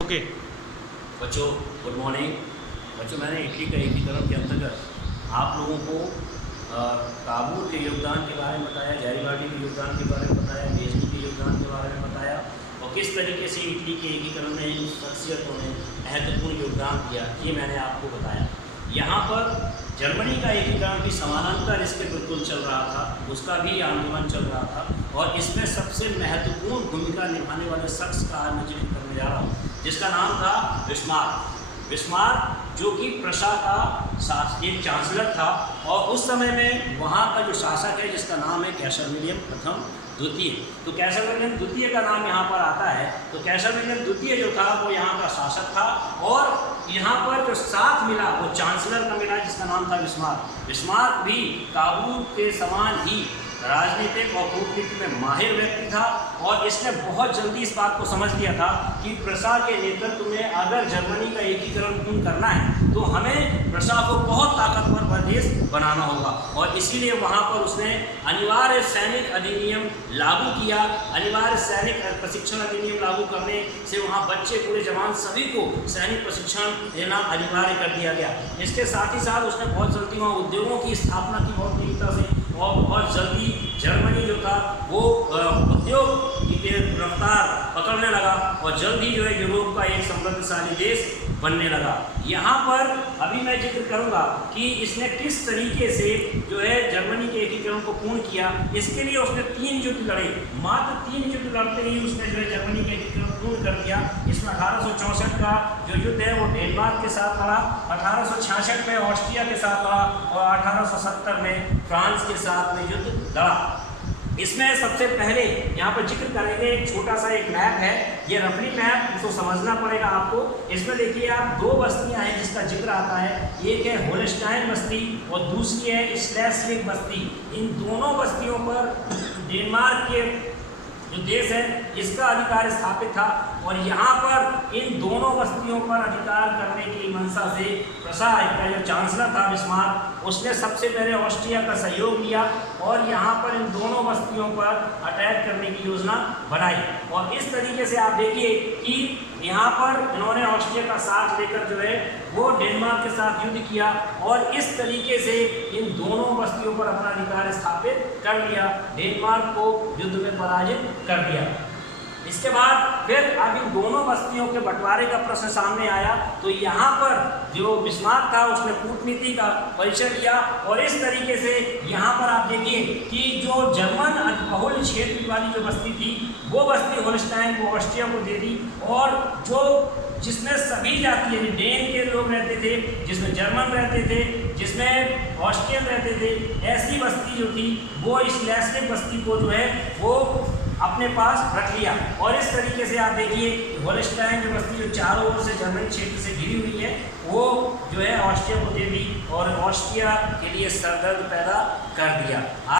Okay बच्चों good morning. बच्चों मैंने इटली का एकीकरण के अंतर्गत आप लोगों को काबुल के योगदान के बारे में बताया, जारीवाडी के योगदान के बारे में बताया, बेजनी के योगदान के बारे में बताया और किस तरीके से इटली के एकीकरण में इन शख्सियतों ने महत्वपूर्ण योगदान दिया, ये मैंने आपको बताया। यहाँ पर जर्मनी का एकीकरण भी समानांतर इसके बिल्कुल चल रहा था, उसका भी आंदोलन चल रहा था और इसमें सबसे महत्वपूर्ण भूमिका निभाने वाले शख्स का आज मैं जिक्र करने जा रहा हूँ, जिसका नाम था बिस्मार्क। बिस्मार्क जो कि प्रशा का एक चांसलर था और उस समय में वहाँ का जो शासक है जिसका नाम है कैसर विलियम प्रथम द्वितीय। तो कैसर विलियम द्वितीय का नाम यहाँ पर आता है। तो कैसर विलियम द्वितीय जो था वो यहाँ का शासक था और यहाँ पर जो साथ मिला वो चांसलर का मिला जिसका नाम था बिस्मार्क। बिस्मार्क भी काबुल के समान ही राजनीतिक और कूटनीति में माहिर व्यक्ति था और इसने बहुत जल्दी इस बात को समझ लिया था कि प्रशा के नेतृत्व में अगर जर्मनी का एकीकरण पूर्ण करना है तो हमें प्रशा को बहुत ताकतवर प्रदेश बनाना होगा और इसीलिए वहाँ पर उसने अनिवार्य सैनिक अधिनियम लागू किया। अनिवार्य सैनिक प्रशिक्षण अधिनियम लागू करने से वहाँ बच्चे पूरे जवान सभी को सैनिक प्रशिक्षण देना अनिवार्य कर दिया गया। इसके साथ ही साथ उसने बहुत जल्दी वहाँ उद्योगों की स्थापना की बहुत तेजीता से और बहुत जल्दी जर्मनी जो था वो उद्योग की रफ्तार पकड़ने लगा और जल्द ही जो है यूरोप का एक समृद्धशाली देश बनने लगा। यहाँ पर अभी मैं जिक्र करूँगा कि इसने किस तरीके से जो है जर्मनी के एकीकरण को पूर्ण किया। इसके लिए उसने 3 युद्ध लड़े, मात्र 3 युद्ध लड़ते ही उसने जो है जर्मनी के एकीकरण पूर्ण कर दिया। इसमें 1864 का जो युद्ध है वो डेनमार्क के साथ लड़ा, 1866 में ऑस्ट्रिया के साथ लड़ा और 1870 में फ्रांस के साथ में युद्ध लड़ा। इसमें सबसे पहले यहाँ पर जिक्र करेंगे एक छोटा सा एक मैप है, ये रफली मैप इसको समझना पड़ेगा आपको। इसमें देखिए आप 2 बस्तियाँ हैं जिसका जिक्र आता है, एक है होल्स्टाइन बस्ती और दूसरी है स्लेस्विग बस्ती। इन दोनों बस्तियों पर डेनमार्क के जो देश है इसका अधिकार स्थापित था और यहाँ पर इन दोनों बस्तियों पर अधिकार करने की मंशा से प्रशा का जो चांसलर था बिस्मार्क, उसने सबसे पहले ऑस्ट्रिया का सहयोग लिया और यहाँ पर इन दोनों बस्तियों पर अटैक करने की योजना बनाई। और इस तरीके से आप देखिए कि यहाँ पर इन्होंने ऑस्ट्रिया का साथ लेकर जो है वो डेनमार्क के साथ युद्ध किया और इस तरीके से इन दोनों बस्तियों पर अपना अधिकार स्थापित कर लिया, डेनमार्क को युद्ध में पराजित कर दिया। इसके बाद फिर अब इन दोनों बस्तियों के बंटवारे का प्रश्न सामने आया तो यहाँ पर जो बिस्मार्क था उसने कूटनीति का परिचय दिया और इस तरीके से यहाँ पर आप देखिए कि जो जर्मन बहुल क्षेत्र वाली जो बस्ती थी वो बस्ती होल्स्टाइन को ऑस्ट्रिया को दे दी और जो जिसमें सभी जाति यानी डेन के लोग रहते थे, जिसमें जर्मन रहते थे, जिसमें ऑस्ट्रियन रहते थे, ऐसी बस्ती जो थी वो इस स्लेस्विग बस्ती को जो है वो अपने पास रख लिया। और इस तरीके से आप देखिए होल्स्टाइन जो बस्ती जो चारों ओर से जर्मनी क्षेत्र से घिरी हुई है वो जो है ऑस्ट्रिया को दे दी और ऑस्ट्रिया के लिए सरदर्द पैदा कर दिया।